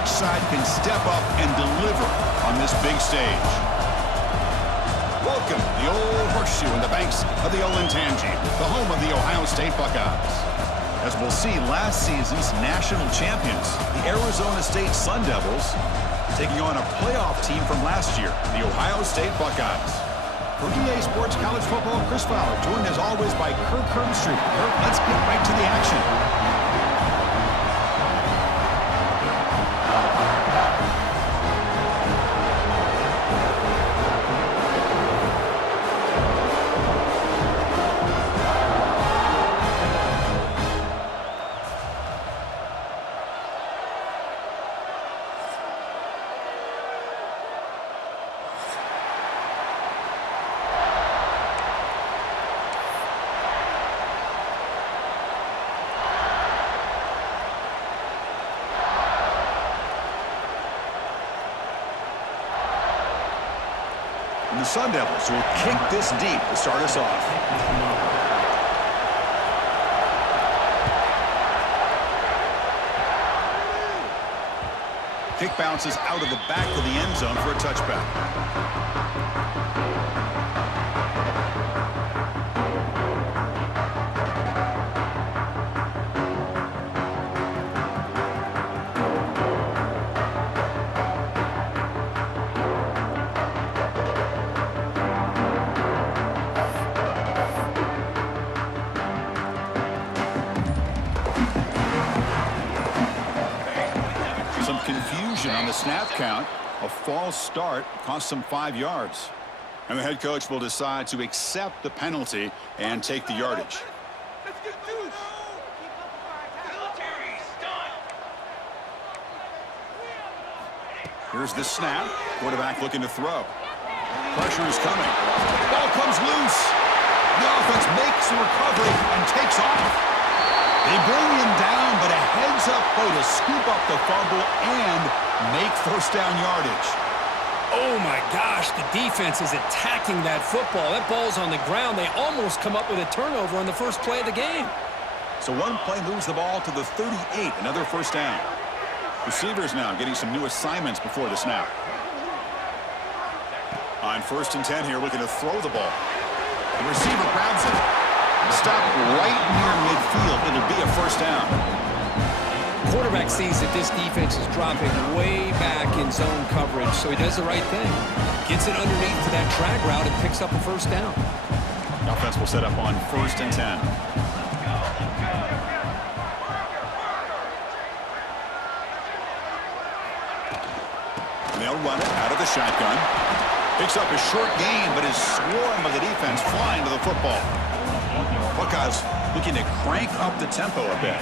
which side can step up and deliver on this big stage. Welcome to the old horseshoe in the banks of the Olentangy, the home of the Ohio State Buckeyes. As we'll see, last season's national champions, the Arizona State Sun Devils, taking on a playoff team from last year, the Ohio State Buckeyes. For EA Sports College Football, Chris Fowler, joined as always by Kirk Herbstreit. Kirk, let's get right to the action. The Sun Devils will kick this deep to start us off. Kick bounces out of the back of the end zone for a touchback. Confusion on the snap count. A false start cost them 5 yards. And the head coach will decide to accept the penalty and take the yardage. Here's the snap. Quarterback looking to throw. Pressure is coming. Ball comes loose. The offense makes the recovery and takes off. They bring him down, but a heads-up play to scoop up the fumble and make first down yardage. Oh, my gosh, the defense is attacking that football. That ball's on the ground. They almost come up with a turnover on the first play of the game. So one play moves the ball to the 38, another first down. Receivers now getting some new assignments before the snap. On 1st and 10 here, looking to throw the ball. The receiver grabs it. Stop right near midfield. It'll be a first down. Quarterback sees that this defense is dropping way back in zone coverage, so he does the right thing. Gets it underneath to that drag route and picks up a first down. Offense will set up on 1st and 10. They'll run it out of the shotgun. Picks up a short gain, but is swarmed by the defense flying to the football. Buckeyes looking to crank up the tempo a bit.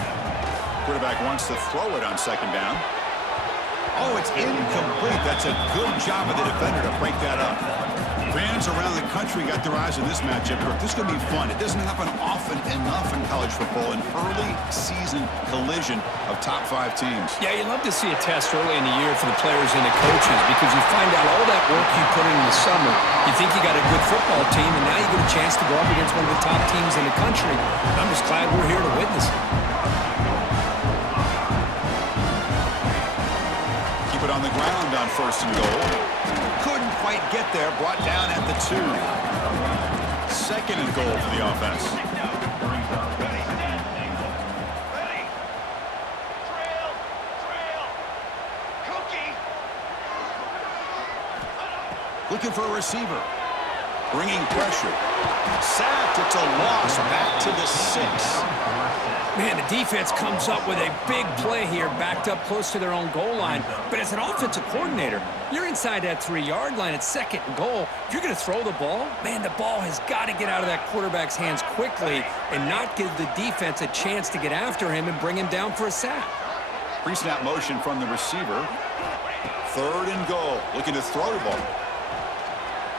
Quarterback wants to throw it on 2nd down. Oh, it's incomplete. That's a good job of the defender to break that up. Fans around the country got their eyes on this matchup. This is going to be fun. It doesn't happen often enough in college football, an early season collision of top 5 teams. Yeah, you love to see a test early in the year for the players and the coaches because you find out all that work you put in the summer. You think you got a good football team, and now you get a chance to go up against one of the top teams in the country. I'm just glad we're here to witness it. Keep it on the ground on 1st and goal. Couldn't quite get there, brought down at the 2. 2nd and goal for the offense. Looking for a receiver. Bringing pressure. Sacked. It's a loss. Back to the 6. Man, the defense comes up with a big play here, backed up close to their own goal line. But as an offensive coordinator, you're inside that 3-yard line at 2nd and goal. If you're going to throw the ball, man, the ball has got to get out of that quarterback's hands quickly and not give the defense a chance to get after him and bring him down for a sack. Pre-snap motion from the receiver. 3rd and goal. Looking to throw the ball.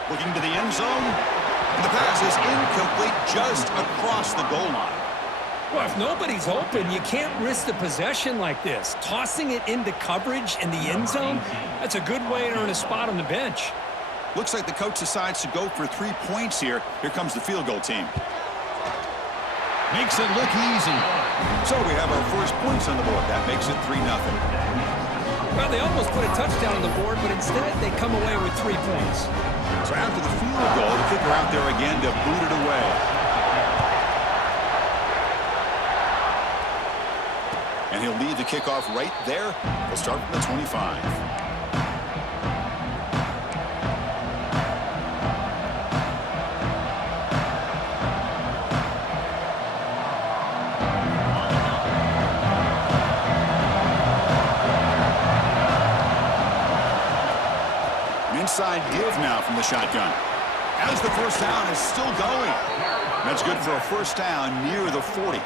Looking to the end zone. And the pass is incomplete just across the goal line. Well, if nobody's open, you can't risk the possession like this. Tossing it into coverage in the end zone, that's a good way to earn a spot on the bench. Looks like the coach decides to go for 3 points here. Here comes the field goal team. Makes it look easy. So we have our first points on the board. That makes it 3-0. Well, they almost put a touchdown on the board, but instead they come away with 3 points. So after the field goal, the kicker out there again to boot it away. And he'll leave the kickoff right there. We'll start from the 25. Inside give now from the shotgun. As the first down is still going. That's good for a first down near the 40.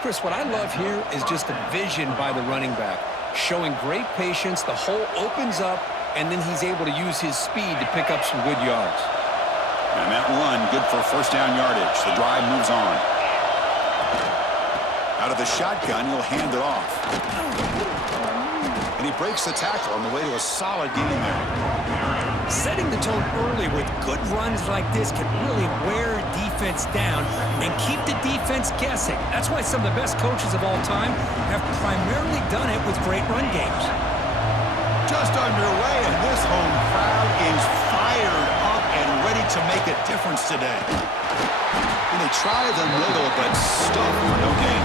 Chris, what I love here is just the vision by the running back. Showing great patience, the hole opens up, and then he's able to use his speed to pick up some good yards. And that run, good for first down yardage. The drive moves on. Out of the shotgun, he'll hand it off. And he breaks the tackle on the way to a solid gain there. Setting the tone early with good runs like this can really wear a defense down and keep the defense guessing. That's why some of the best coaches of all time have primarily done it with great run games. Just underway, and this home crowd is fired up and ready to make a difference today. And they try the middle, but stuff for no gain.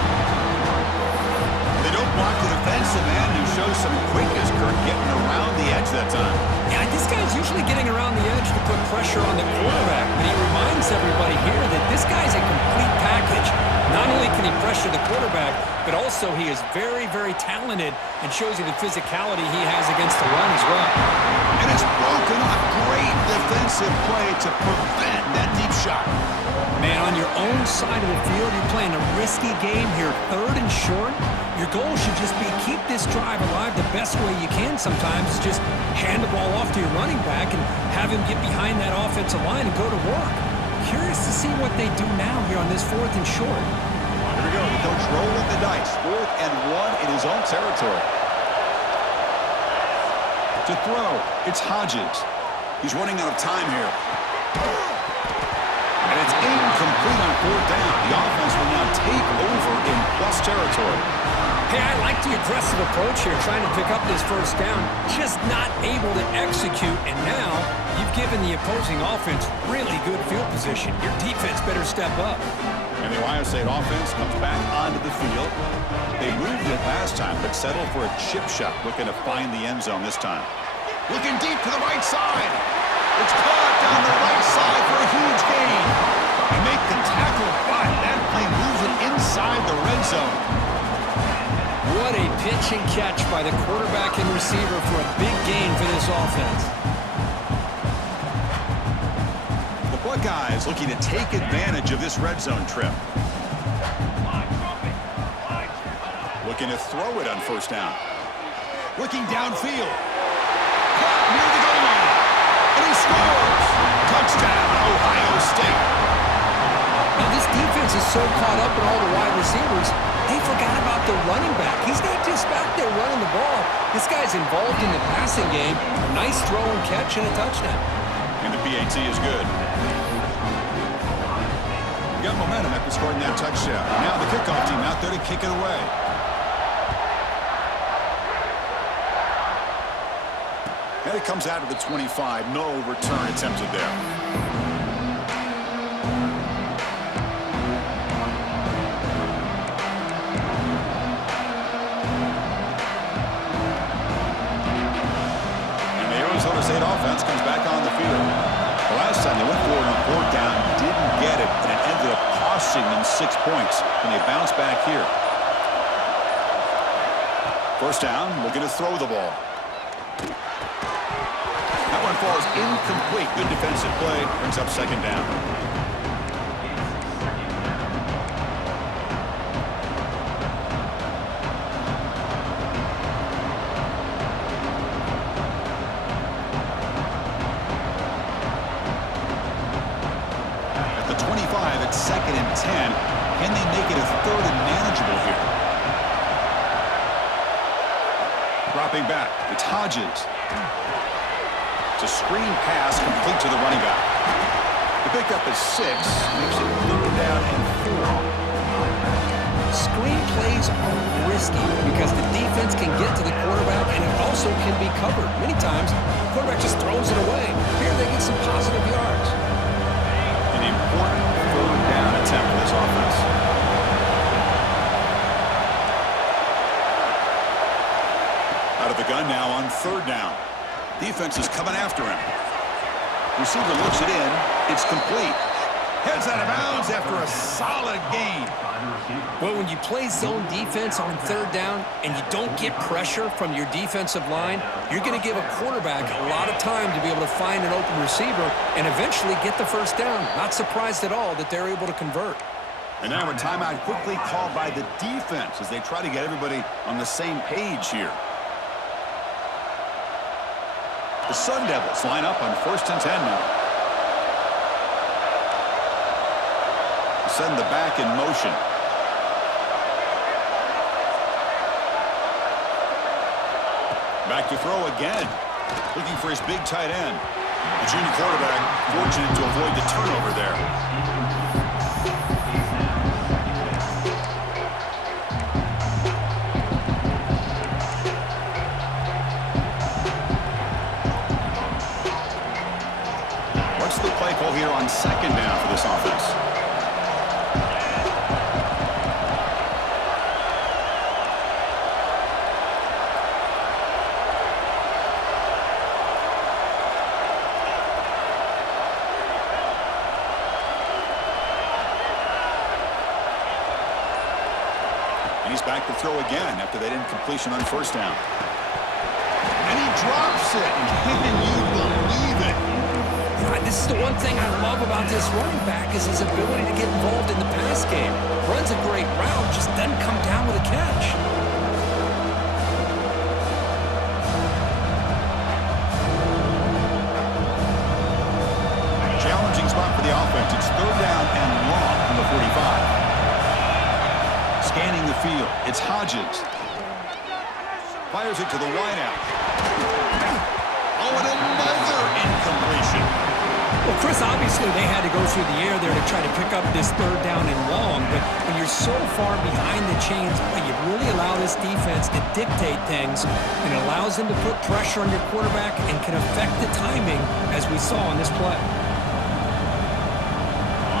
They don't block the defensive end, who shows some quickness, Kirk, getting around the edge that time. Yeah, this guy's usually getting around the edge to put pressure on the quarterback, but he reminds everybody here that this guy's a complete package. Not only can he pressure the quarterback, but also he is very, very talented and shows you the physicality he has against the run as well. And it's broken up. Great defensive play to prevent that deep shot. Man, on your own side of the field, you're playing a risky game here, 3rd and short. Your goal should just be keep this drive alive the best way you can sometimes. Is just hand the ball off to your running back and have him get behind that offensive line and go to work. Curious to see what they do now here on this 4th and short. Here we go. The coach rolling the dice. 4th and 1 in his own territory. To throw, it's Hodges. He's running out of time here. And it's incomplete on 4th down. The offense will now take over in plus territory. Hey, I like the aggressive approach here, trying to pick up this first down, just not able to execute, and now you've given the opposing offense really good field position. Your defense better step up. And the Ohio State offense comes back onto the field. They moved it last time, but settled for a chip shot, looking to find the end zone this time. Looking deep to the right side. It's caught down the right side for a huge gain. They make the tackle, but that play moves it inside the red zone. What a pitch and catch by the quarterback and receiver for a big gain for this offense. The Buckeyes looking to take advantage of this red zone trip. Looking to throw it on first down. Looking downfield. Caught near the goal line. And he scores. Touchdown, Ohio State. Now this defense is so caught up in all the wide receivers, they forgot about the running back. He's not just back there running the ball. This guy's involved in the passing game. A nice throw and catch and a touchdown. And the PAT is good. We got momentum after scoring that touchdown. Now the kickoff team out there to kick it away. And it comes out of the 25. No return attempted there. State offense comes back on the field. The last time they went forward on 4th down, didn't get it, and it ended up costing them 6 points. And they bounce back here. First down, looking to throw the ball. That one falls incomplete. Good defensive play, brings up 2nd down. It's 2nd and 10. Can they make it a 3rd and manageable here? Dropping back. It's Hodges. It's a screen pass complete to the running back. The pickup is 6. Makes it 3rd down and 4. Screen plays are risky because the defense can get to the quarterback and covered. Many times, the quarterback just throws it away. Here they get some positive yards. An important third down attempt for this offense. Out of the gun now on third down. Defense is coming after him. Receiver looks it in. It's complete. Heads out of bounds after a solid gain. Well, when you play zone defense on third down and you don't get pressure from your defensive line, you're going to give a quarterback a lot of time to be able to find an open receiver and eventually get the first down. Not surprised at all that they're able to convert. And now a timeout quickly called by the defense as they try to get everybody on the same page here. The Sun Devils line up on 1st and 10 now. Send the back in motion. Back to throw again. Looking for his big tight end. The junior quarterback fortunate to avoid the turnover there. What's the play call here on second down for this offense? He's back to throw again after that incompletion on first down. And he drops it. Can you believe it? This is the one thing I love about this running back is his ability to get involved in the pass game. Runs a great route, just doesn't come down with a catch. Challenging spot for the offense. It's third down and long from the 45. Scanning the field. It's Hodges. Fires it to the wideout. Oh, and another incompletion. Well, Chris, obviously they had to go through the air there to try to pick up this third down and long, but when you're so far behind the chains, boy, you really allow this defense to dictate things, and it allows them to put pressure on your quarterback and can affect the timing, as we saw on this play.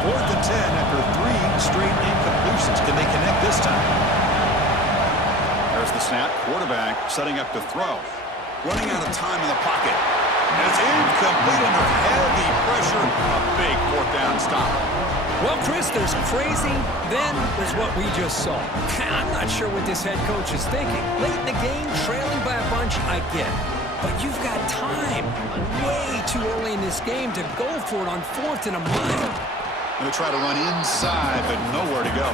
4th and 10 after 3 straight incompletions. Can they connect this time? There's the snap. Quarterback setting up to throw. Running out of time in the pocket. And it's incomplete under heavy pressure. A big 4th down stop. Well, Chris, there's crazy, then there's what we just saw. I'm not sure what this head coach is thinking. Late in the game, trailing by a bunch, I get it. But you've got time, way too early in this game, to go for it on 4th and a mile. Going to try to run inside, but nowhere to go.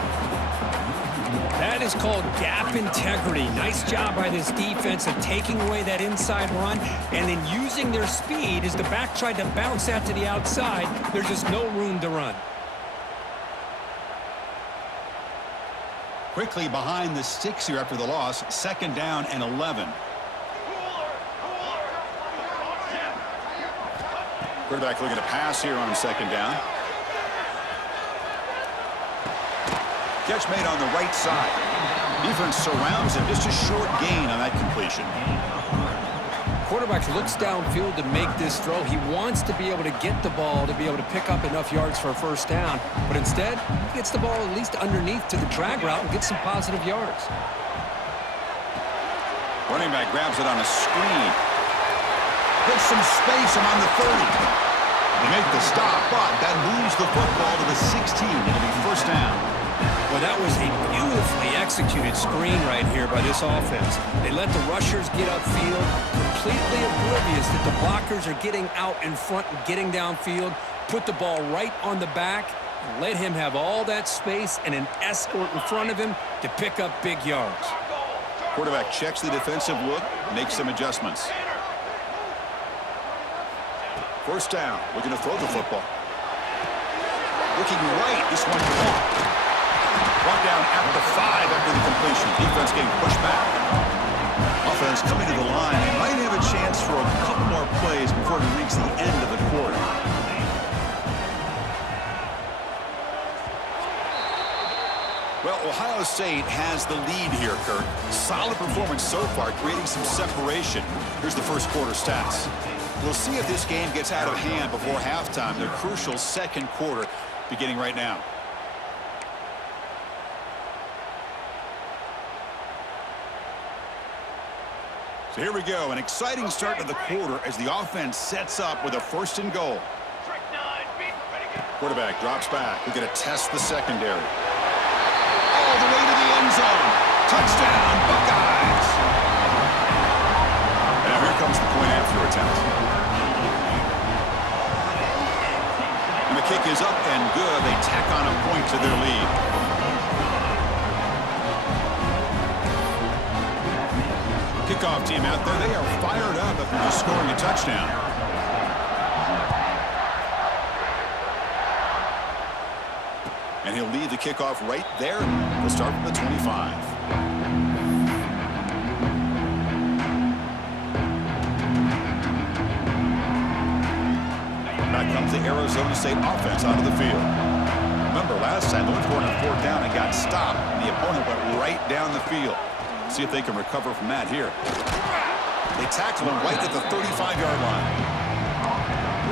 That is called gap integrity. Nice job by this defense of taking away that inside run and then using their speed as the back tried to bounce that to the outside. There's just no room to run. Quickly behind the sticks here after the loss. 2nd down and 11. Quarterback looking to pass here on 2nd down. Catch made on the right side. Defense surrounds him. Just a short gain on that completion. Quarterback looks downfield to make this throw. He wants to be able to get the ball to be able to pick up enough yards for a first down. But instead, he gets the ball at least underneath to the drag route and gets some positive yards. Running back grabs it on a screen. Gets some space around the 30. They make the stop, but that moves the football to the 16. It'll be first down. Well, that was a beautifully executed screen right here by this offense. They let the rushers get upfield, completely oblivious that the blockers are getting out in front and getting downfield, put the ball right on the back, and let him have all that space and an escort in front of him to pick up big yards. Quarterback checks the defensive look, makes some adjustments. First down, looking to throw the football. Looking right, this one caught. Brought down at the 5 after the completion. Defense getting pushed back. Offense coming to the line. They might have a chance for a couple more plays before we reach the end of the quarter. Well, Ohio Ohio State has the lead here, Kirk. Solid performance so far, creating some separation. Here's the first quarter stats. We'll see if this game gets out of hand before halftime. The crucial second quarter beginning right now. So here we go, an exciting start to the quarter as the offense sets up with a 1st and goal. Quarterback drops back. We're going to test the secondary. All the way to the end zone. Touchdown, Buckeyes. And now here comes the point after attempt. And the kick is up and good. They tack on a point to their lead. Kickoff team out there. They are fired up after just scoring a touchdown. And he'll lead the kickoff right there. We'll start from the 25. Back comes the Arizona State offense onto the field. Remember, last time they went for it on 4th down and got stopped, and the opponent went right down the field. See if they can recover from that here. They tackle him right at the 35-yard line.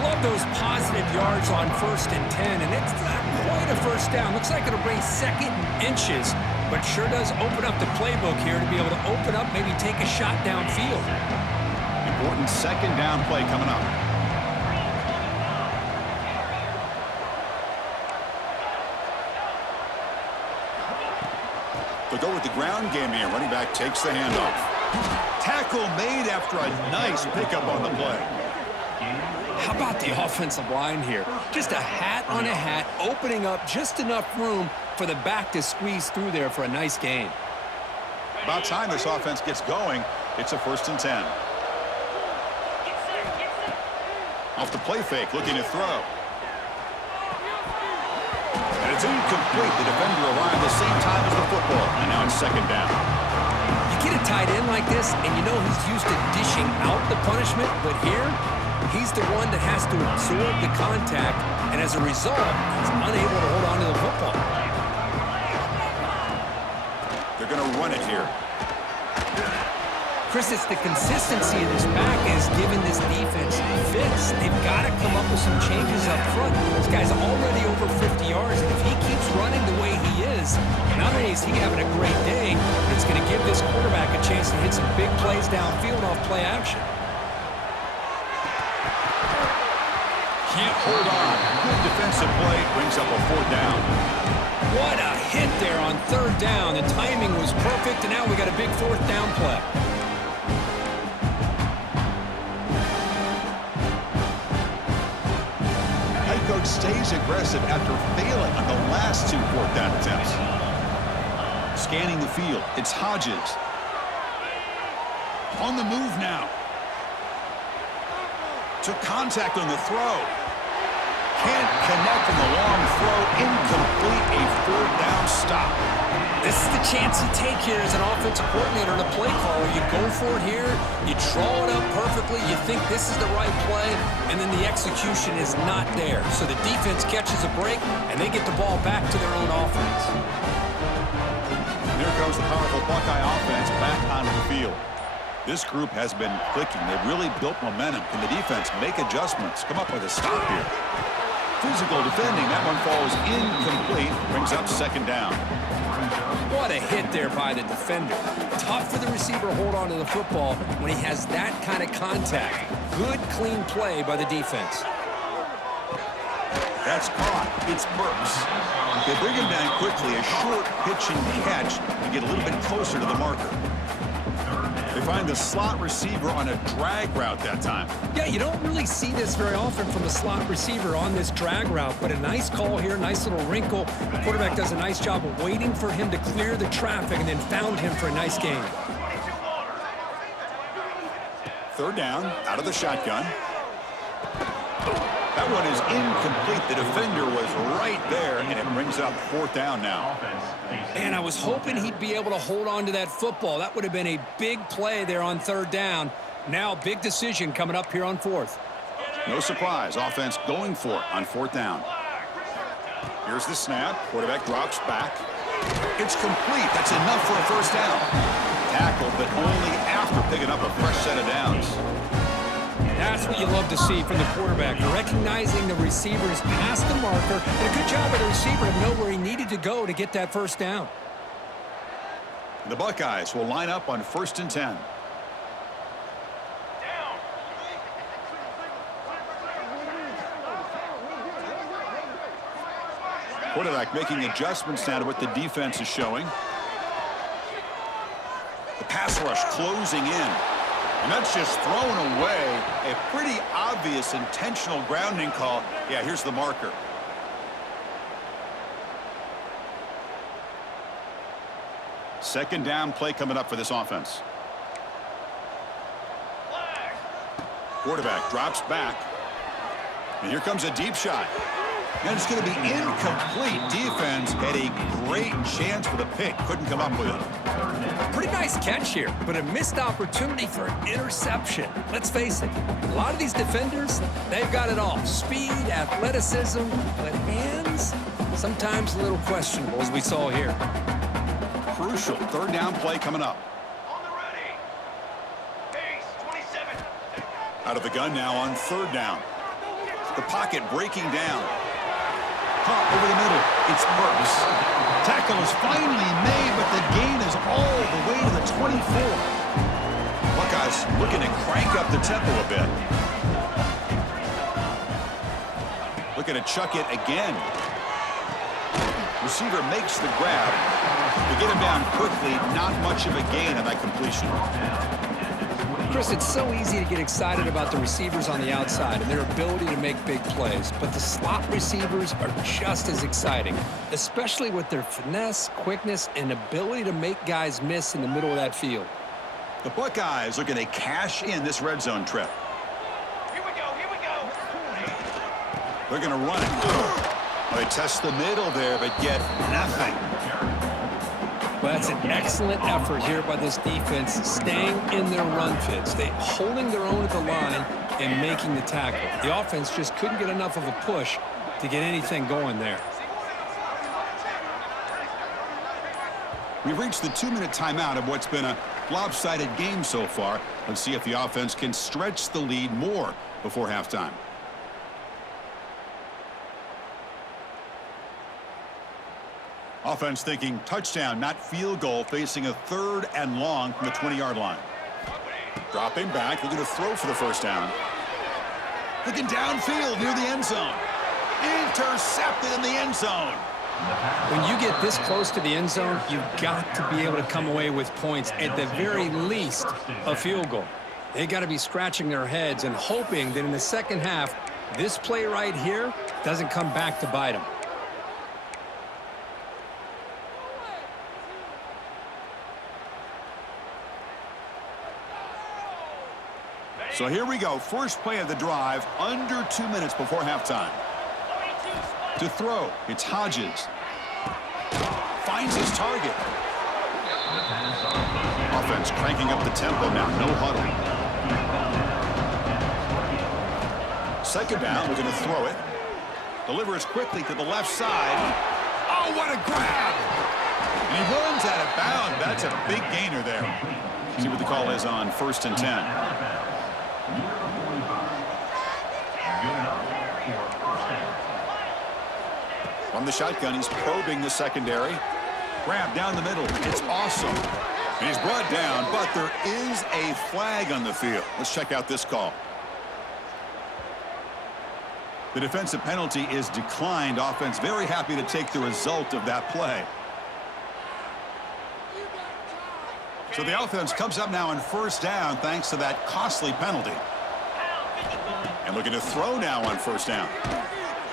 Love those positive yards on 1st and 10, and it's not quite a first down. Looks like it'll bring 2nd and inches, but sure does open up the playbook here to be able to open up, maybe take a shot downfield. Important 2nd down play coming up. They'll go with the ground game here. Running back takes the handoff. Tackle made after a nice pickup on the play. How about the offensive line here? Just a hat on a hat, opening up just enough room for the back to squeeze through there for a nice gain. About time this offense gets going. It's a 1st and 10. Off the play fake, looking to throw. And it's incomplete. The defender arrived the same time as the football. And now it's 2nd down. You get a tight end like this, and you know he's used to dishing out the punishment, but here, he's the one that has to absorb the contact, and as a result, he's unable to hold on to the football. They're going to run it here. Chris, it's the consistency of this back is giving this defense fits. They've got to come up with some changes up front. This guy's already over 50 yards, and if he keeps running the way he is, not only is he having a great day, but it's going to give this quarterback a chance to hit some big plays downfield off play action. Can't hold on. Good defensive play. Brings up a 4th down. What a hit there on 3rd down. The timing was perfect, and now we got a big 4th down play. Head coach stays aggressive after failing on the last 2 4th down attempts. Scanning the field. It's Hodges. On the move now. Took contact on the throw. Can't connect on the long throw. Incomplete. A 4th down stop. This is the chance you take here as an offensive coordinator and a play caller. You go for it here. You draw it up perfectly. You think this is the right play, and then the execution is not there. So the defense catches a break, and they get the ball back to their own offense. And here comes the powerful Buckeye offense back onto the field. This group has been clicking. They've really built momentum. Can the defense make adjustments? Come up with a stop here. Physical defending. That one falls incomplete. Brings up 2nd down. What a hit there by the defender. Tough for the receiver to hold on to the football when he has that kind of contact. Good, clean play by the defense. That's caught. It's Burks. They bring him down quickly. A short pitch and catch to get a little bit closer to the marker. They find the slot receiver on a drag route that time. Yeah, you don't really see this very often from a slot receiver on this drag route, but a nice call here, nice little wrinkle. The quarterback does a nice job of waiting for him to clear the traffic and then found him for a nice gain. 3rd down, out of the shotgun. That one is incomplete. The defender was right there, and it brings up 4th down now. And I was hoping he'd be able to hold on to that football. That would have been a big play there on 3rd down. Now a big decision coming up here on 4th. No surprise. Offense going for it on 4th down. Here's the snap. Quarterback drops back. It's complete. That's enough for a first down. Tackled, but only after picking up a fresh set of downs. That's what you love to see from the quarterback, recognizing the receiver's past the marker, and a good job by the receiver to know where he needed to go to get that first down. The Buckeyes will line up on 1st and 10. Quarterback making adjustments now to what the defense is showing. The pass rush closing in. And that's just thrown away. A pretty obvious intentional grounding call. Yeah, here's the marker. Second down play coming up for this offense. Quarterback drops back. And here comes a deep shot. And it's going to be incomplete. Defense had a great chance for the pick. Couldn't come up with it. Pretty nice catch here, but a missed opportunity for an interception. Let's face it, a lot of these defenders, they've got it all. Speed, athleticism, but hands, sometimes a little questionable, as we saw here. Crucial third down play coming up. On the ready. Pace, 27. Out of the gun now on 3rd down. The pocket breaking down. Caught over the middle. It's Burks. Tackle is finally made, but the gain is all the way to the 24. Buckeyes looking to crank up the tempo a bit. Looking to chuck it again. Receiver makes the grab. They get him down quickly. Not much of a gain on that completion. Chris, it's so easy to get excited about the receivers on the outside and their ability to make big plays, but the slot receivers are just as exciting, especially with their finesse, quickness, and ability to make guys miss in the middle of that field. The Buckeyes looking to cash in this red zone trip. Here we go, here we go. They're going to run it. Well, they test the middle there, but get nothing. Well, that's an excellent effort here by this defense, staying in their run fits. They holding their own at the line and making the tackle. The offense just couldn't get enough of a push to get anything going there. We've reached the 2-minute timeout of what's been a lopsided game so far. Let's see if the offense can stretch the lead more before halftime. Offense thinking touchdown, not field goal, facing a 3rd and long from the 20-yard line. Dropping back, looking to throw for the first down. Looking downfield near the end zone. Intercepted in the end zone. When you get this close to the end zone, you've got to be able to come away with points, at the very least, a field goal. They got to be scratching their heads and hoping that in the second half, this play right here doesn't come back to bite them. So here we go. First play of the drive, under 2 minutes before halftime. To throw, it's Hodges. Finds his target. Offense cranking up the tempo now, no huddle. Second down, we're going to throw it. Delivers quickly to the left side. Oh, what a grab! And he runs out of bounds. That's a big gainer there. See what the call is on 1st and 10. From the shotgun, he's probing the secondary. Grab down the middle. It's awesome. And he's brought down, but there is a flag on the field. Let's check out this call. The defensive penalty is declined. Offense very happy to take the result of that play. So the offense comes up now on first down thanks to that costly penalty. And looking to throw now on first down.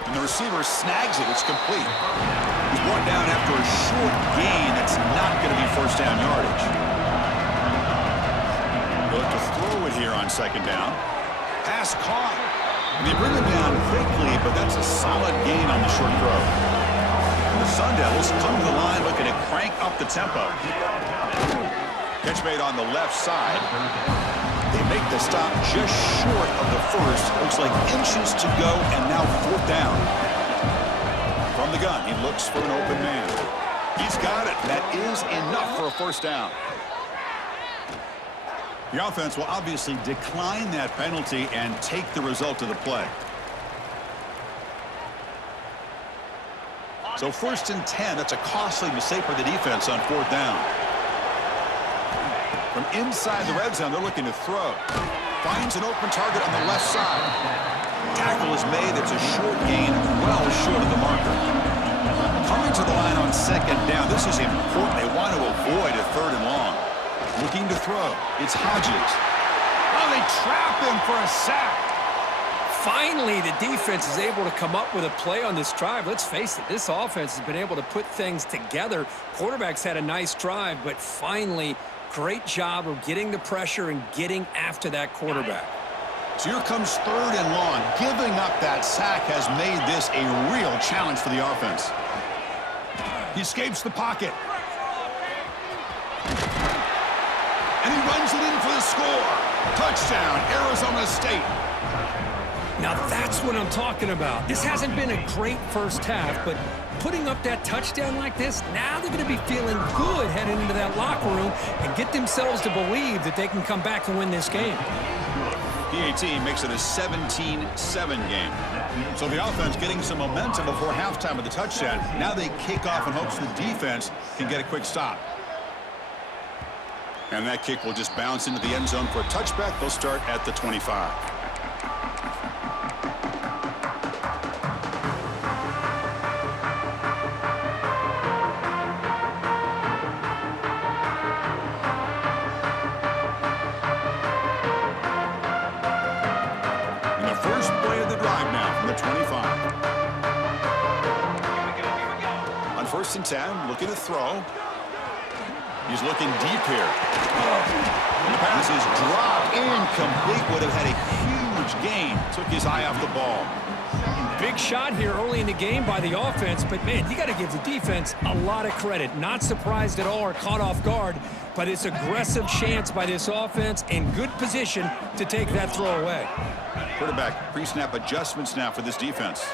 And the receiver snags it. It's complete. He's brought down after a short gain. That's not going to be first down yardage. Look to throw it here on second down. Pass caught. And they bring him down quickly, but that's a solid gain on the short throw. And the Sun Devils come to the line looking to crank up the tempo. Catch made on the left side. They make the stop just short of the first. Looks like inches to go, and now 4th down. From the gun, he looks for an open man. He's got it. That is enough for a first down. The offense will obviously decline that penalty and take the result of the play. So 1st and 10, that's a costly mistake for the defense on 4th down. From inside the red zone, they're looking to throw. Finds an open target on the left side. Tackle is made. It's a short gain, well short of the marker. Coming to the line on 2nd down. This is important. They want to avoid a 3rd and long. Looking to throw. It's Hodges. Oh, they trap him for a sack. Finally, the defense is able to come up with a play on this drive. Let's face it, this offense has been able to put things together. Quarterback's had a nice drive, but finally, great job of getting the pressure and getting after that quarterback. So here comes 3rd and long. Giving up that sack has made this a real challenge for the offense. He escapes the pocket. And he runs it in for the score. Touchdown, Arizona State. Now that's what I'm talking about. This hasn't been a great first half, but putting up that touchdown like this, now they're going to be feeling good heading into that locker room and get themselves to believe that they can come back and win this game. PAT makes it a 17-7 game. So the offense getting some momentum before halftime with the touchdown. Now they kick off in hopes the defense can get a quick stop. And that kick will just bounce into the end zone for a touchback. They'll start at the 25. On 1st and 10, looking to throw. He's looking deep here. The pass is dropped, incomplete. Would have had a huge gain. Took his eye off the ball. Big shot here early in the game by the offense, but man, you got to give the defense a lot of credit. Not surprised at all or caught off guard, but it's aggressive chance by this offense in good position to take that throw away. Quarterback pre-snap adjustments now for this defense.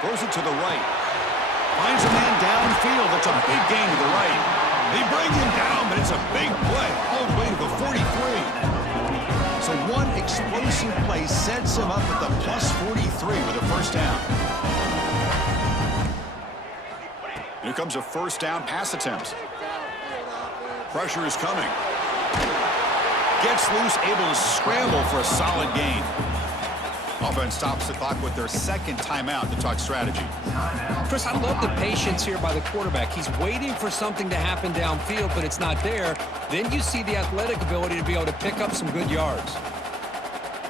Throws it to the right. Finds a man downfield. That's a big gain to the right. They bring him down, but it's a big play. All the way to the 43. So one explosive play sets him up at the plus 43 with a first down. Here comes a first down pass attempt. Pressure is coming. Gets loose, able to scramble for a solid gain. Offense stops the clock with their 2nd timeout to talk strategy. Chris, I love the patience here by the quarterback. He's waiting for something to happen downfield, but it's not there. Then you see the athletic ability to be able to pick up some good yards.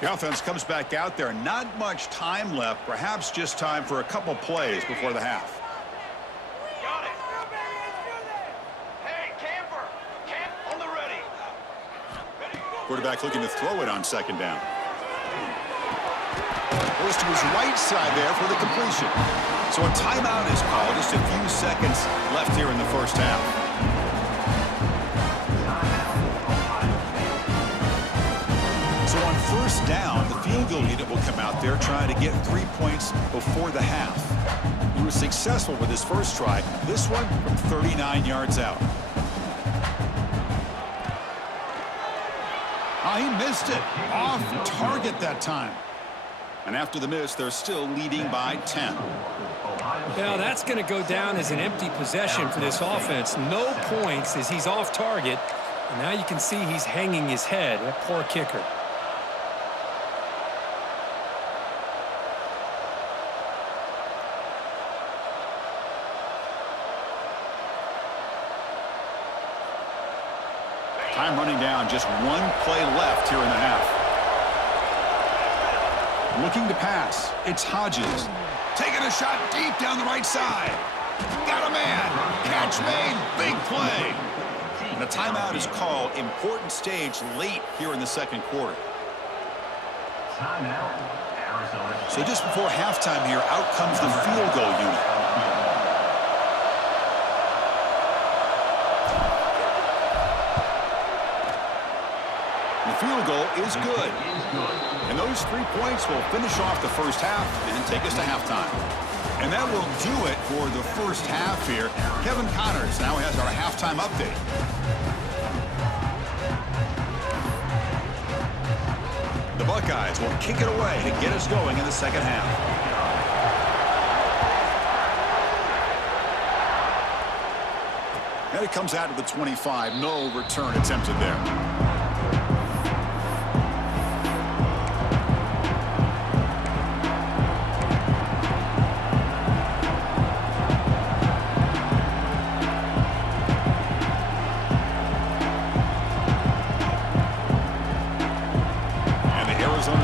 The offense comes back out there. Not much time left. Perhaps just time for a couple plays before the half. Got it. Hey, camper. Camp on the ready. Quarterback looking to throw it on 2nd down. Goes to his right side there for the completion. So a timeout is called. Just a few seconds left here in the first half. So on 1st down, the field goal unit will come out there trying to get 3 points before the half. He was successful with his first try. This one from 39 yards out. Oh, he missed it. Off target that time. And after the miss, they're still leading by 10. Now that's going to go down as an empty possession for this offense. No points as he's off target. And now you can see he's hanging his head. That poor kicker. Time running down. Just one play left here in the half. Looking to pass. It's Hodges. Taking a shot deep down the right side. Got a man. Catch made. Big play. And the timeout is called. Important stage late here in the 2nd quarter. So just before halftime here, out comes the field goal unit. The field goal is good. And those 3 points will finish off the first half and take us to halftime. And that will do it for the first half here. Kevin Connors now has our halftime update. The Buckeyes will kick it away to get us going in the second half. And it comes out to the 25. No return attempted there.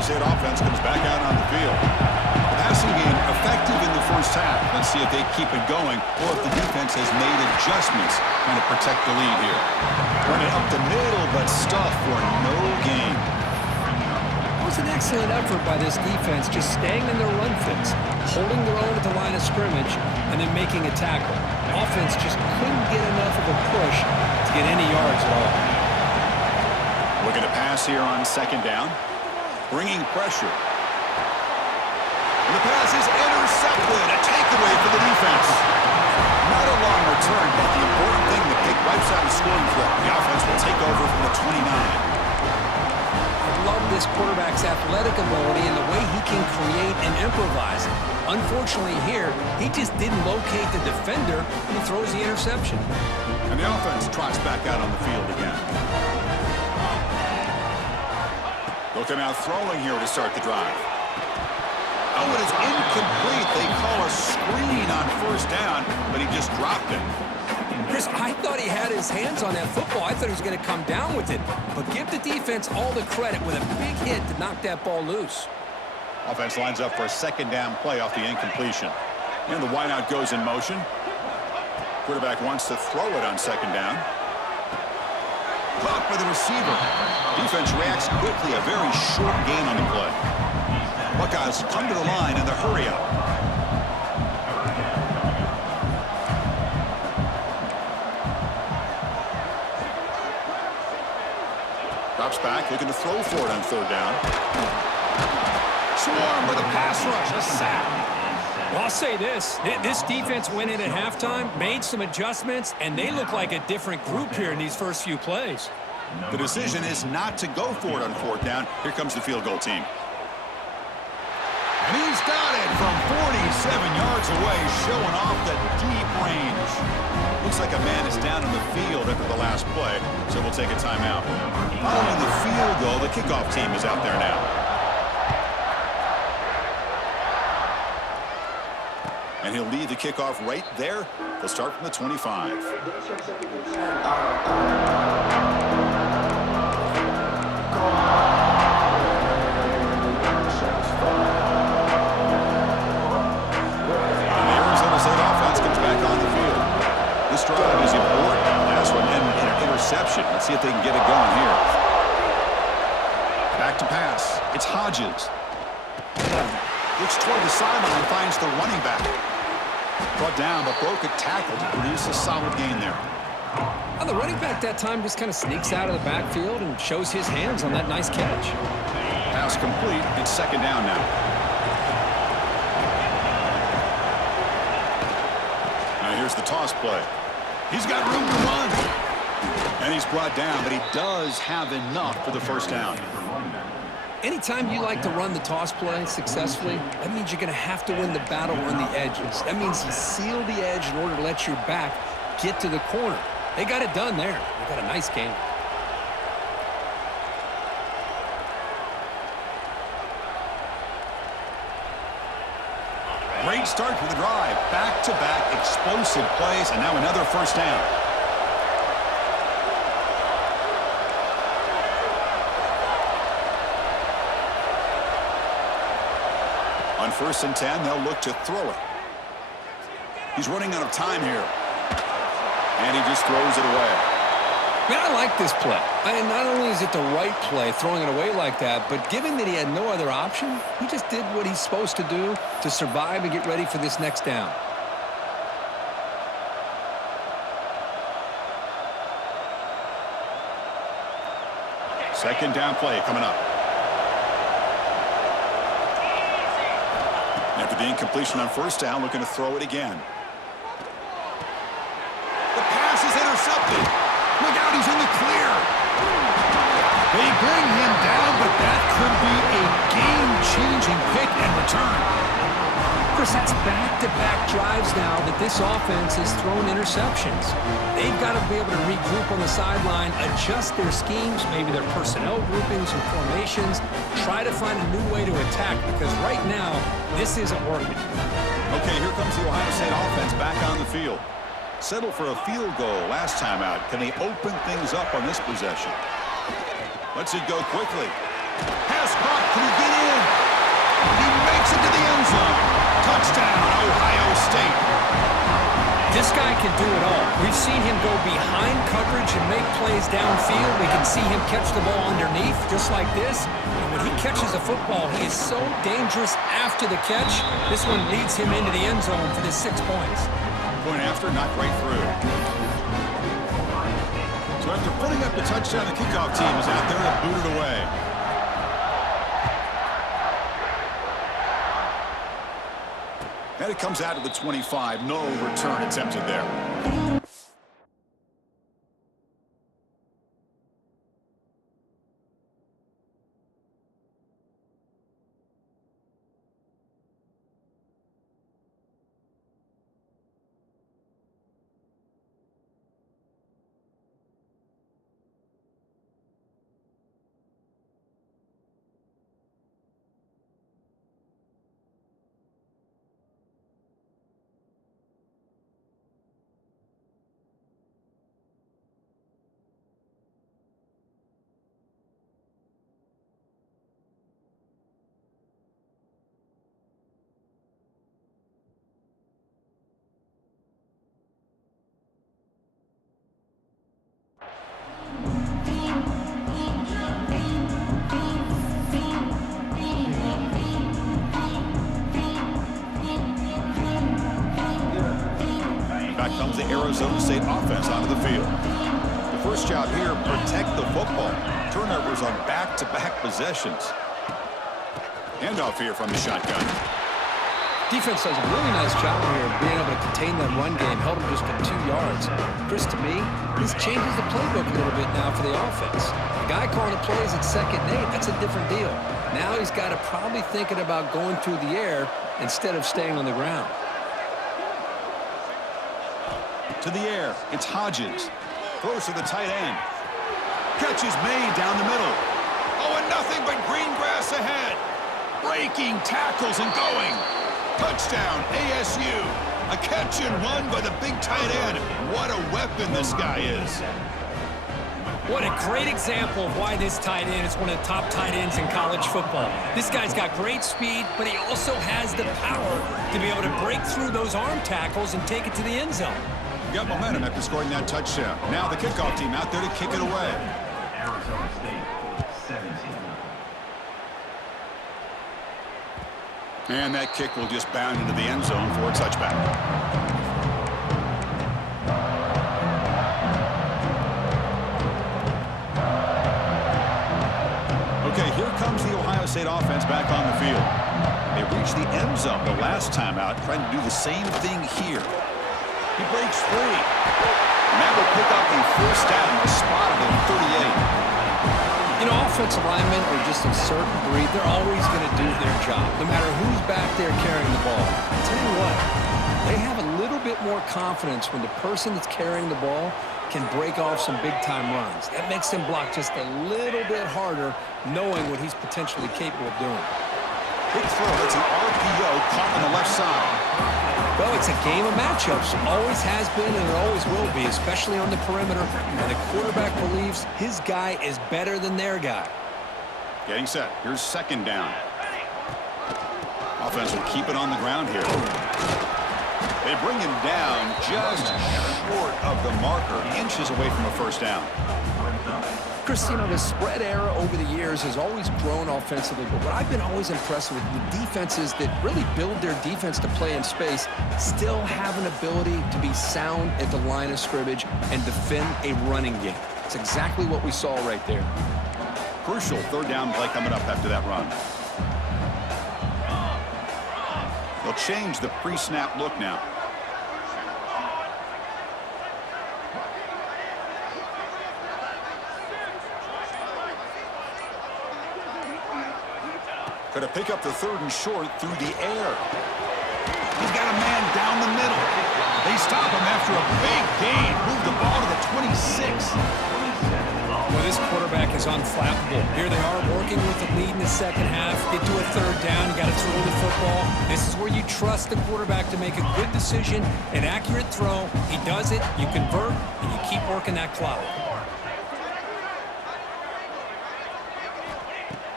State offense comes back out on the field. The passing game effective in the first half. Let's see if they keep it going or if the defense has made adjustments trying to protect the lead here. Running up the middle, but stuff for no gain. It was an excellent effort by this defense, just staying in their run fits, holding their own at the line of scrimmage, and then making a tackle. Offense just couldn't get enough of a push to get any yards at all. Looking to pass here on second down. Bringing pressure. And the pass is intercepted. A takeaway for the defense. Not a long return, but the important thing, the pick wipes out a scoring threat. The offense will take over from the 29. I love this quarterback's athletic ability and the way he can create and improvise. Unfortunately here, he just didn't locate the defender and he throws the interception. And the offense trots back out on the field again. They'll come out throwing here to start the drive. Oh, it is incomplete. They call a screen on first down, but he just dropped it. Chris, I thought he had his hands on that football. I thought he was going to come down with it. But give the defense all the credit with a big hit to knock that ball loose. Offense lines up for a second down play off the incompletion. And the wideout goes in motion. Quarterback wants to throw it on second down. Caught by the receiver. Defense reacts quickly. A very short gain on the play. Buckeyes come to the line in the hurry up. Drops back, looking to throw for it on third down. Swarm with a pass rush. A sack. Well, I'll say this. This defense went in at halftime, made some adjustments, and they look like a different group here in these first few plays. The decision is not to go for it on fourth down. Here comes the field goal team. And he's got it from 47 yards away, showing off the deep range. Looks like a man is down in the field after the last play, so we'll take a timeout. Following the field goal, the kickoff team is out there now. And he'll lead the kickoff right there. They'll start from the 25. And the Arizona State offense comes back on the field. This drive is important. Last one ended in an interception. Let's see if they can get it going here. Back to pass. It's Hodges. Looks toward the sideline and finds the running back. Brought down, but broke a tackle to produce a solid gain there. Well, the running back that time just kind of sneaks out of the backfield and shows his hands on that nice catch. Pass complete. It's second down now. Now here's the toss play. He's got room to run. And he's brought down, but he does have enough for the first down. Anytime you like to run the toss play successfully, that means you're going to have to win the battle on the edges. That means you seal the edge in order to let your back get to the corner. They got it done there. They got a nice game. Great start to the drive. Back-to-back explosive plays, and now another first down. On 1st and 10, they'll look to throw it. He's running out of time here. And he just throws it away. Man, I like this play. And not only is it the right play, throwing it away like that, but given that he had no other option, he just did what he's supposed to do to survive and get ready for this next down. Second down play coming up. After the incompletion on first down, looking to throw it again. The pass is intercepted. Look out, he's in the clear. They bring him down, but that could be a game-changing pick and return. Chris, that's back-to-back drives now that this offense has thrown interceptions. They've got to be able to regroup on the sideline, adjust their schemes, maybe their personnel groupings and formations, try to find a new way to attack, because right now, this isn't working. Okay, here comes the Ohio State offense back on the field. Settled for a field goal last time out. Can they open things up on this possession? Lets it go quickly. Pass caught. Can he get in? He makes it to the end zone. Touchdown, Ohio State. This guy can do it all. We've seen him go behind coverage and make plays downfield. We can see him catch the ball underneath, just like this. And when he catches the football, he is so dangerous after the catch. This one leads him into the end zone for the 6 points. Point after, knocked right through. So after putting up the touchdown, the kickoff team is out there to boot it away. And it comes out of the 25. No return attempted there. Comes the Arizona State offense onto the field. The first job here, protect the football. Turnovers on back-to-back possessions. Handoff here from the shotgun. Defense does a really nice job here of being able to contain that run game, held him just at 2 yards. Chris, to me, this changes the playbook a little bit now for the offense. The guy calling the plays at 2nd and 8, that's a different deal. Now he's got to probably thinking about going through the air instead of staying on the ground. To the air, it's Hodges. Throws to the tight end. Catch is made down the middle. Oh, and nothing but green grass ahead. Breaking tackles and going. Touchdown, ASU. A catch and run by the big tight end. What a weapon this guy is. What a great example of why this tight end is one of the top tight ends in college football. This guy's got great speed, but he also has the power to be able to break through those arm tackles and take it to the end zone. Got momentum after scoring that touchdown. Now the kickoff team out there to kick it away. Arizona State, 17. And that kick will just bound into the end zone for a touchback. Okay, here comes the Ohio State offense back on the field. They reached the end zone the last time out, trying to do the same thing here. He breaks free. And that will pick up the first down, the spot of the 38. You know, offensive linemen are just a certain breed. They're always going to do their job, no matter who's back there carrying the ball. I'll tell you what, they have a little bit more confidence when the person that's carrying the ball can break off some big-time runs. That makes them block just a little bit harder, knowing what he's potentially capable of doing. Big throw. That's an RPO caught on the left side. Well, it's a game of matchups. Always has been and it always will be, especially on the perimeter. And the quarterback believes his guy is better than their guy. Getting set. Here's 2nd down. Offense will keep it on the ground here. They bring him down just short of the marker, inches away from a first down. Chris, you know, the spread era over the years has always grown offensively, but what I've been always impressed with, the defenses that really build their defense to play in space still have an ability to be sound at the line of scrimmage and defend a running game. It's exactly what we saw right there. Crucial third down play coming up after that run. They'll change the pre-snap look now. Going to pick up the third and short through the air. He's got a man down the middle. They stop him after a big gain. Move the ball to the 26. Well, this quarterback is unflappable. Here they are working with the lead in the second half. Get to a third down. You got to throw the football. This is where you trust the quarterback to make a good decision, an accurate throw. He does it. You convert, and you keep working that clock.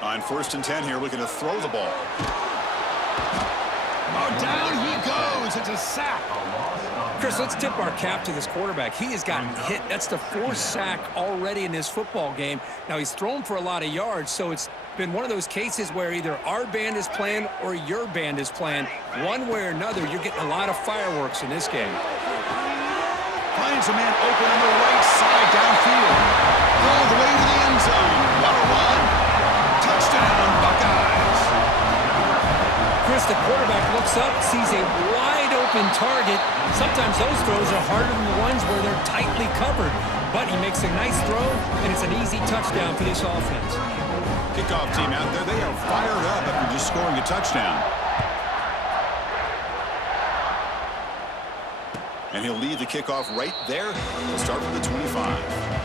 On 1st and 10 here, looking to throw the ball. Oh, down he goes. It's a sack. Chris, let's tip our cap to this quarterback. He has gotten hit. That's the 4th sack already in this football game. Now, he's thrown for a lot of yards, so it's been one of those cases where either our band is playing or your band is playing. One way or another, you're getting a lot of fireworks in this game. Finds a man open on the right side downfield. All the way to the end zone. What a run. Touchdown, Buckeyes. Chris, the quarterback looks up, sees a wide-open target. Sometimes those throws are harder than the ones where they're tightly covered. But he makes a nice throw, and it's an easy touchdown for this offense. Kickoff team out there, they are fired up after just scoring a touchdown. And he'll lead the kickoff right there. He'll start from the 25.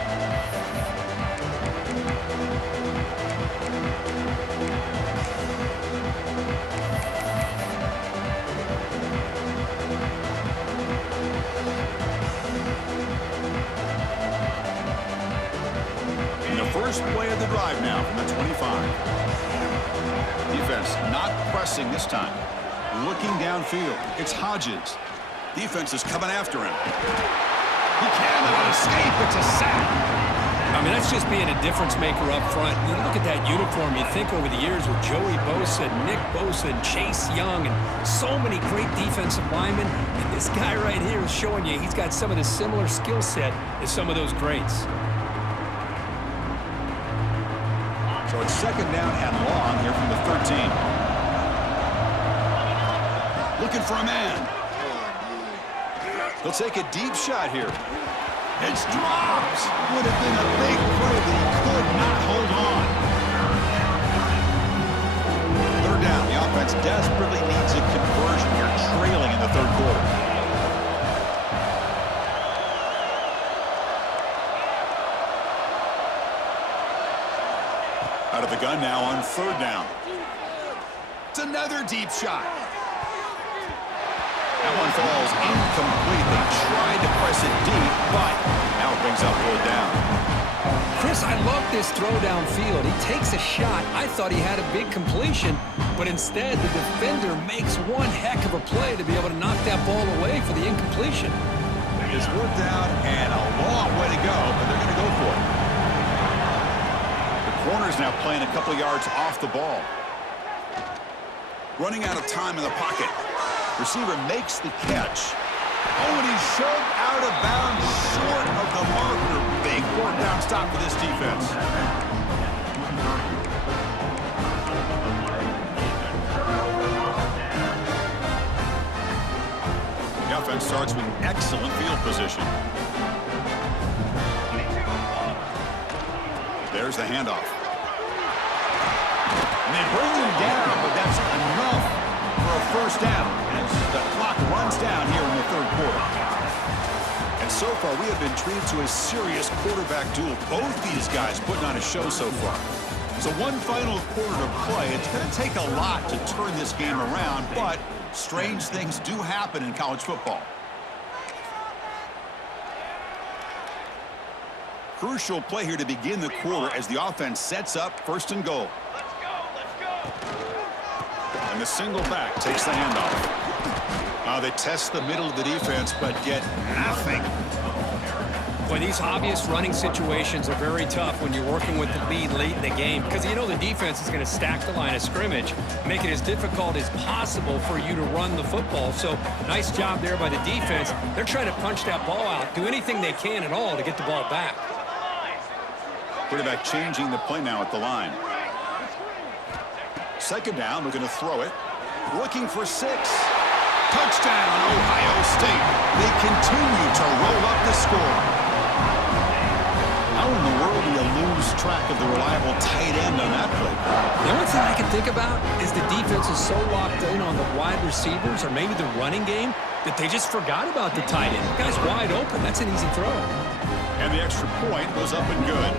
First play of the drive now from the 25. Defense not pressing this time. Looking downfield. It's Hodges. Defense is coming after him. He cannot escape. It's a sack. I mean, that's just being a difference maker up front. You look at that uniform, you think over the years with Joey Bosa, Nick Bosa, and Chase Young, and so many great defensive linemen. And this guy right here is showing you he's got some of the similar skill set as some of those greats. So it's second down and long here from the 13. Looking for a man. He'll take a deep shot here. It's dropped. Would have been a big play, but he could not hold on. Third down. The offense desperately needs a conversion here, trailing in the third quarter. Out of the gun now on third down. It's another deep shot. That one falls incomplete. They tried to press it deep, but now it brings up third down. Chris, I love this throw downfield. He takes a shot. I thought he had a big completion, but instead the defender makes one heck of a play to be able to knock that ball away for the incompletion. It's worked out and a long way to go, but they're going to go for it. Corner's now playing a couple yards off the ball. Running out of time in the pocket. Receiver makes the catch. Oh, and he's shoved out of bounds short of the marker. Big fourth down stop for this defense. The offense starts with excellent field position. There's the handoff. And they bring him down, but that's enough for a first down as the clock runs down here in the third quarter. And so far, we have been treated to a serious quarterback duel. Both these guys putting on a show so far. So one final quarter to play. It's going to take a lot to turn this game around, but strange things do happen in college football. Crucial play here to begin the quarter as the offense sets up first and goal. Let's go. And the single back takes the handoff. They test the middle of the defense, but get nothing. Boy, these obvious running situations are very tough when you're working with the lead late in the game because you know the defense is going to stack the line of scrimmage, make it as difficult as possible for you to run the football. So nice job there by the defense. They're trying to punch that ball out, do anything they can at all to get the ball back. Quarterback changing the play now at the line. Second down, we're going to throw it. Looking for 6. Touchdown, Ohio State. They continue to roll up the score. How in the world do you lose track of the reliable tight end on that play? The only thing I can think about is the defense is so locked in on the wide receivers or maybe the running game that they just forgot about the tight end. The guy's wide open. That's an easy throw. And the extra point was up and good.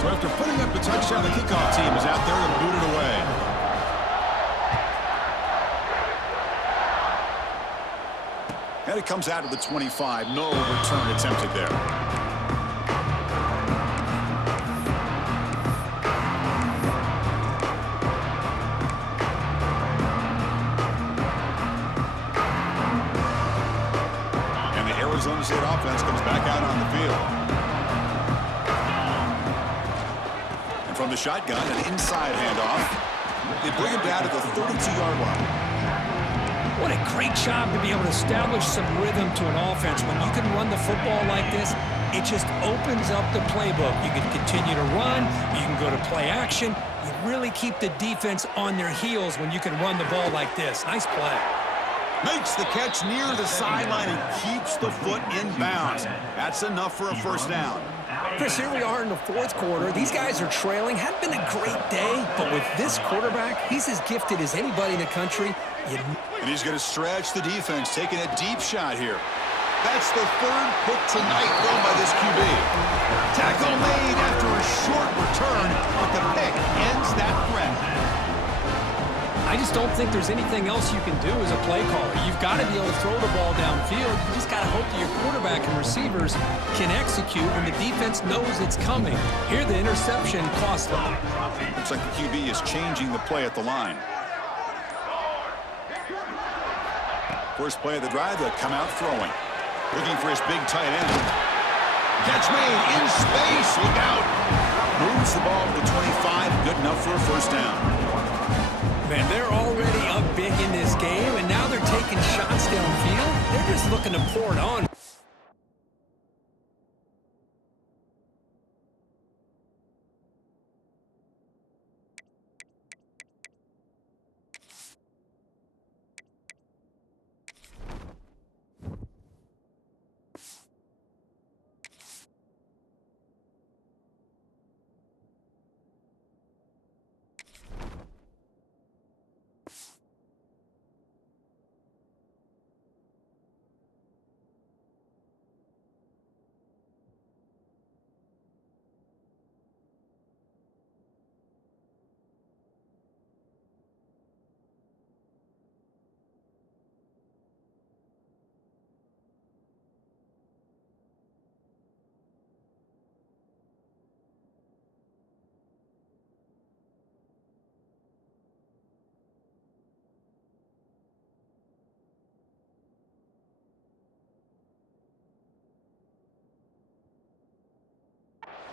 So after putting up the touchdown, the kickoff team is out there to boot it away. And it comes out of the 25. No return attempted there. And the Arizona State offense comes back out on the field. From the shotgun, an inside handoff. They bring him down to the 32-yard line. What a great job to be able to establish some rhythm to an offense. When you can run the football like this, it just opens up the playbook. You can continue to run. You can go to play action. You really keep the defense on their heels when you can run the ball like this. Nice play. Makes the catch near the sideline and keeps the foot in bounds. That's enough for a first down. Chris, here we are in the fourth quarter. These guys are trailing. Hadn't been a great day, but with this quarterback, he's as gifted as anybody in the country. And he's going to stretch the defense, taking a deep shot here. That's the third pick tonight thrown by this QB. Tackle made after a short return, but the pick ends that threat. I just don't think there's anything else you can do as a play caller. You've got to be able to throw the ball downfield. You just got to hope that your quarterback and receivers can execute when the defense knows it's coming. Here, the interception cost them. Looks like the QB is changing the play at the line. First play of the drive, they'll come out throwing. Looking for his big tight end. Catch made in space. Look out. Moves the ball to the 25. Good enough for a first down. Man, they're already up big in this game, and now they're taking shots downfield. They're just looking to pour it on.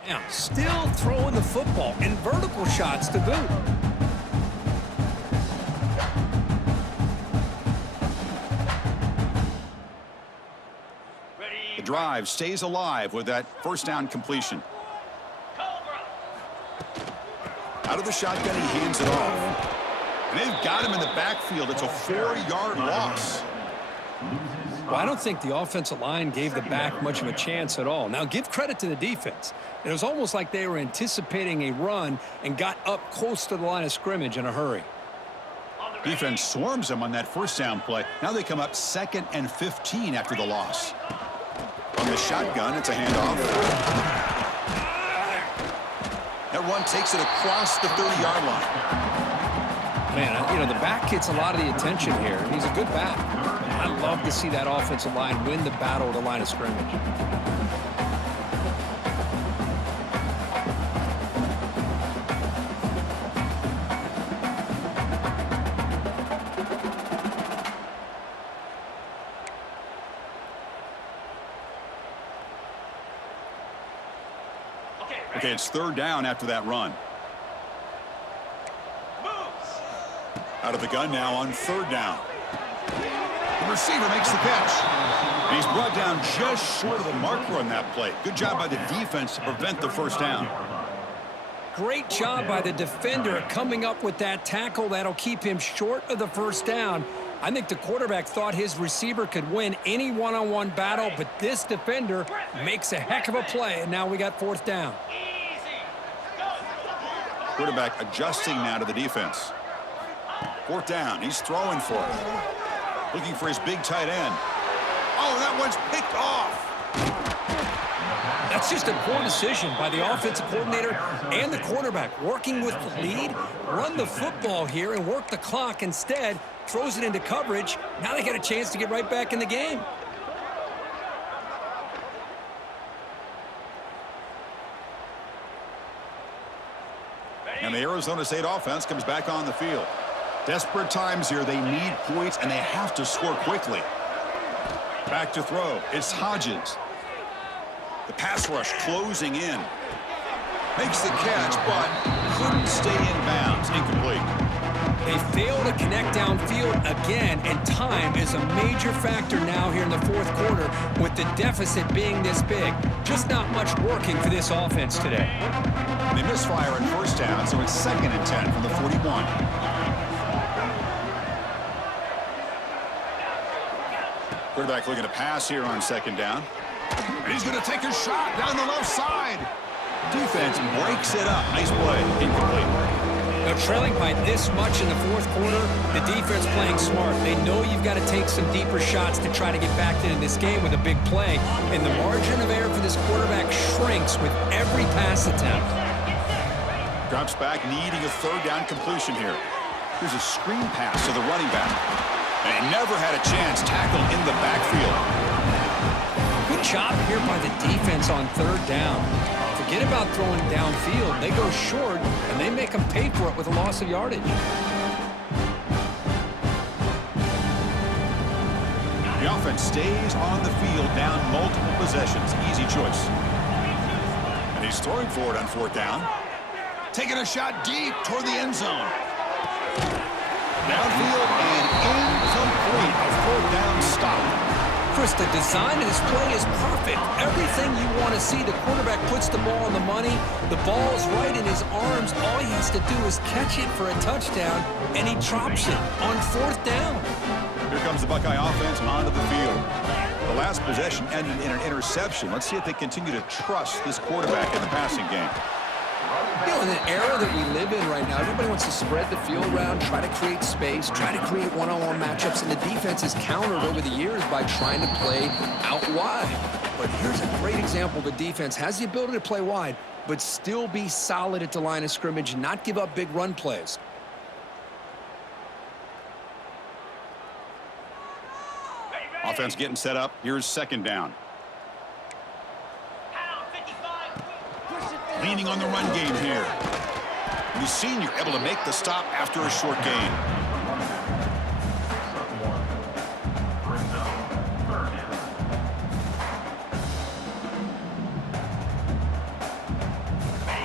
Now, still throwing the football and vertical shots to boot. The drive stays alive with that first down completion. Out of the shotgun, he hands it off. And they've got him in the backfield. It's a 4-yard loss. Well, I don't think the offensive line gave the back much of a chance at all. Now, give credit to the defense. It was almost like they were anticipating a run and got up close to the line of scrimmage in a hurry. Defense swarms them on that first down play. Now they come up 2nd and 15 after the loss. On the shotgun, it's a handoff. That run takes it across the 30-yard line. Man, you know, the back gets a lot of the attention here, and he's a good back. I love to see that offensive line win the battle at the line of scrimmage. Okay, it's 3rd down after that run. Out of the gun now on 3rd down. The receiver makes the catch. And he's brought down just short of the marker on that play. Good job by the defense to prevent the 1st down. Great job by the defender coming up with that tackle. That'll keep him short of the 1st down. I think the quarterback thought his receiver could win any one-on-one battle, but this defender makes a heck of a play, and now we got 4th down. Quarterback adjusting now to the defense. 4th down. He's throwing for it. Looking for his big tight end. Oh, that one's picked off. That's just a poor decision by the offensive coordinator and the quarterback. Working with the lead, run the football here and work the clock. Instead, throws it into coverage. Now they get a chance to get right back in the game. And the Arizona State offense comes back on the field. Desperate times here. They need points, and they have to score quickly. Back to throw. It's Hodges. The pass rush closing in. Makes the catch, but couldn't stay in bounds. Incomplete. They fail to connect downfield again, and time is a major factor now here in the 4th quarter with the deficit being this big. Just not much working for this offense today. They misfire on 1st down, so it's 2nd and 10 from the 41. Quarterback looking to pass here on 2nd down. And he's going to take a shot down the left side. Defense breaks it up. Nice play. Incomplete. Now, trailing by this much in the 4th quarter, the defense playing smart. They know you've got to take some deeper shots to try to get back into this game with a big play. And the margin of error for this quarterback shrinks with every pass attempt. Drops back, needing a 3rd down completion here. Here's a screen pass to the running back. And he never had a chance tackled in the backfield. Good job here by the defense on 3rd down. Forget about throwing downfield. They go short, and they make them pay for it with a loss of yardage. The offense stays on the field, down multiple possessions. Easy choice. And he's throwing for it on 4th down. Taking a shot deep toward the end zone. Downfield and incomplete. A 4th down stop. Chris, the design of this play is perfect. Everything you want to see. The quarterback puts the ball on the money. The ball is right in his arms. All he has to do is catch it for a touchdown, and he drops it on 4th down. Here comes the Buckeye offense onto the field. The last possession ended in an interception. Let's see if they continue to trust this quarterback in the passing game. You know, in the era that we live in right now, everybody wants to spread the field around, try to create space, try to create one-on-one matchups, and the defense is countered over the years by trying to play out wide. But here's a great example. The defense has the ability to play wide, but still be solid at the line of scrimmage, not give up big run plays. Offense getting set up. Here's 2nd down. Leaning on the run game here. The senior able to make the stop after a short gain.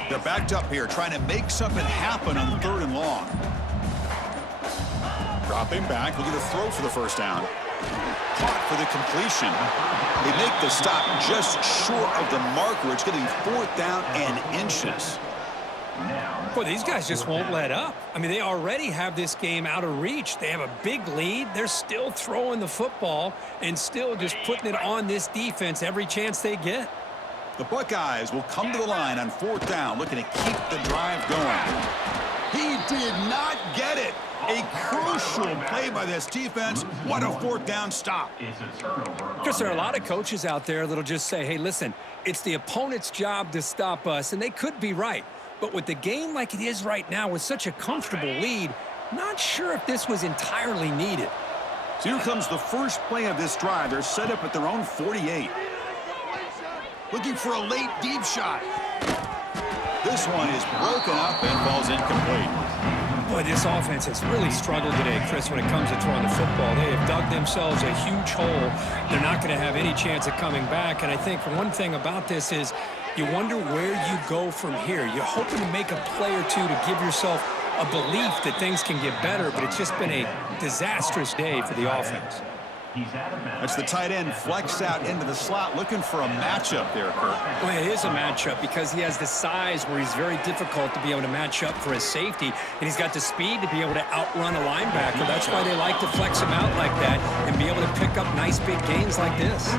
They're backed up here, trying to make something happen on 3rd and long. Dropping back, looking to throw for the 1st down. Caught for the completion. They make the stop just short of the marker. It's getting 4th down and inches. Boy, these guys just won't let up. I mean, they already have this game out of reach. They have a big lead. They're still throwing the football and still just putting it on this defense every chance they get. The Buckeyes will come to the line on 4th down, looking to keep the drive going. He did not get it. A crucial play by this defense. What a 4th down stop. Because there are a lot of coaches out there that'll just say, hey, listen, it's the opponent's job to stop us, and they could be right. But with the game like it is right now with such a comfortable lead, not sure if this was entirely needed. So here comes the first play of this drive. They're set up at their own 48. Looking for a late deep shot. This one is broken up and falls incomplete. Boy, this offense has really struggled today, Chris, when it comes to throwing the football. They have dug themselves a huge hole. They're not going to have any chance of coming back. And I think one thing about this is you wonder where you go from here. You're hoping to make a play or two to give yourself a belief that things can get better, but it's just been a disastrous day for the offense. That's the tight end flexed out into the slot, looking for a matchup there, Kurt. Well, it is a matchup because he has the size where he's very difficult to be able to match up for his safety, and he's got the speed to be able to outrun a linebacker. That's why they like to flex him out like that and be able to pick up nice big gains like this.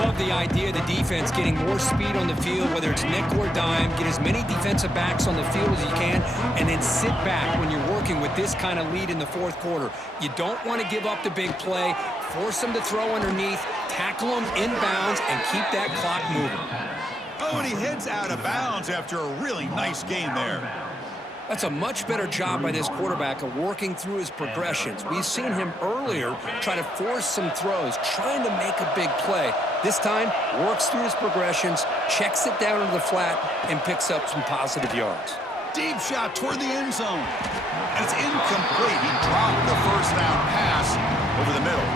Love the idea of the defense getting more speed on the field, whether it's nickel or dime, get as many defensive backs on the field as you can, and then sit back when you're working with this kind of lead in the fourth quarter. You don't want to give up the big play, force them to throw underneath, tackle them inbounds, and keep that clock moving. Oh, and he heads out of bounds after a really nice gain there. That's a much better job by this quarterback of working through his progressions. We've seen him earlier try to force some throws, trying to make a big play. This time, works through his progressions, checks it down into the flat, and picks up some positive yards. Deep shot toward the end zone. And it's incomplete. He dropped the first down pass over the middle.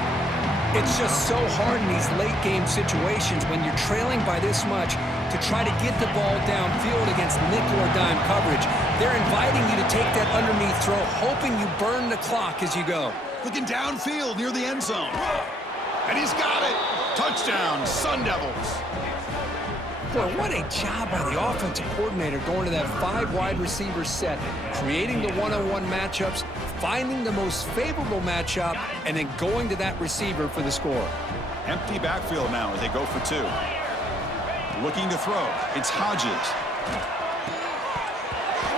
It's just so hard in these late-game situations when you're trailing by this much to try to get the ball downfield against nickel or dime coverage. They're inviting you to take that underneath throw, hoping you burn the clock as you go. Looking downfield near the end zone. And he's got it. Touchdown, Sun Devils. Boy, what a job by the offensive coordinator going to that 5 wide receiver set, creating the one-on-one matchups, finding the most favorable matchup, and then going to that receiver for the score. Empty backfield now as they go for 2. Looking to throw. It's Hodges.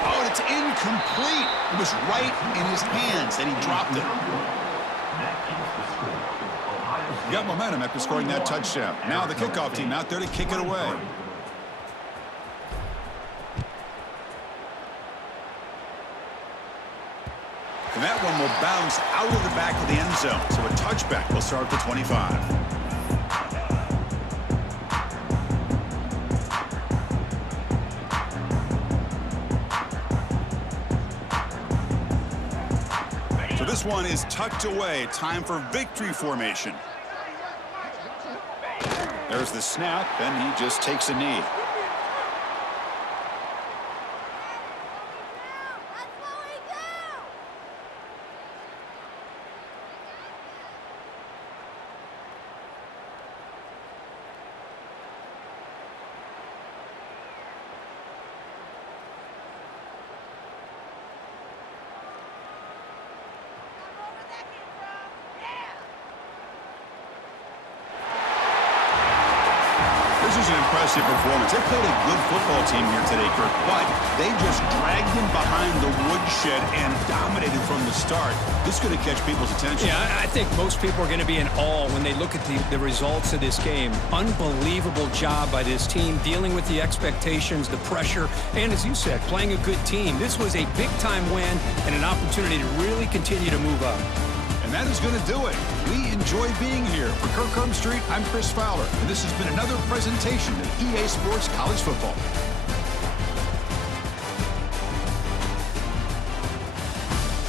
Oh, and it's incomplete. It was right in his hands, and he dropped it. Got momentum after scoring that touchdown. Now the kickoff team out there to kick it away. And that one will bounce out of the back of the end zone. So a touchback will start at the 25. So this one is tucked away. Time for victory formation. There's the snap, and he just takes a knee. This is an impressive performance. They played a good football team here today, Kirk, but they just dragged him behind the woodshed and dominated from the start. This is going to catch people's attention. Yeah, I think most people are going to be in awe when they look at the results of this game. Unbelievable job by this team, dealing with the expectations, the pressure, and as you said, playing a good team. This was a big-time win and an opportunity to really continue to move up. And that is going to do it. We enjoy being here. For Kirk Street, I'm Chris Fowler, and this has been another presentation of EA Sports College Football.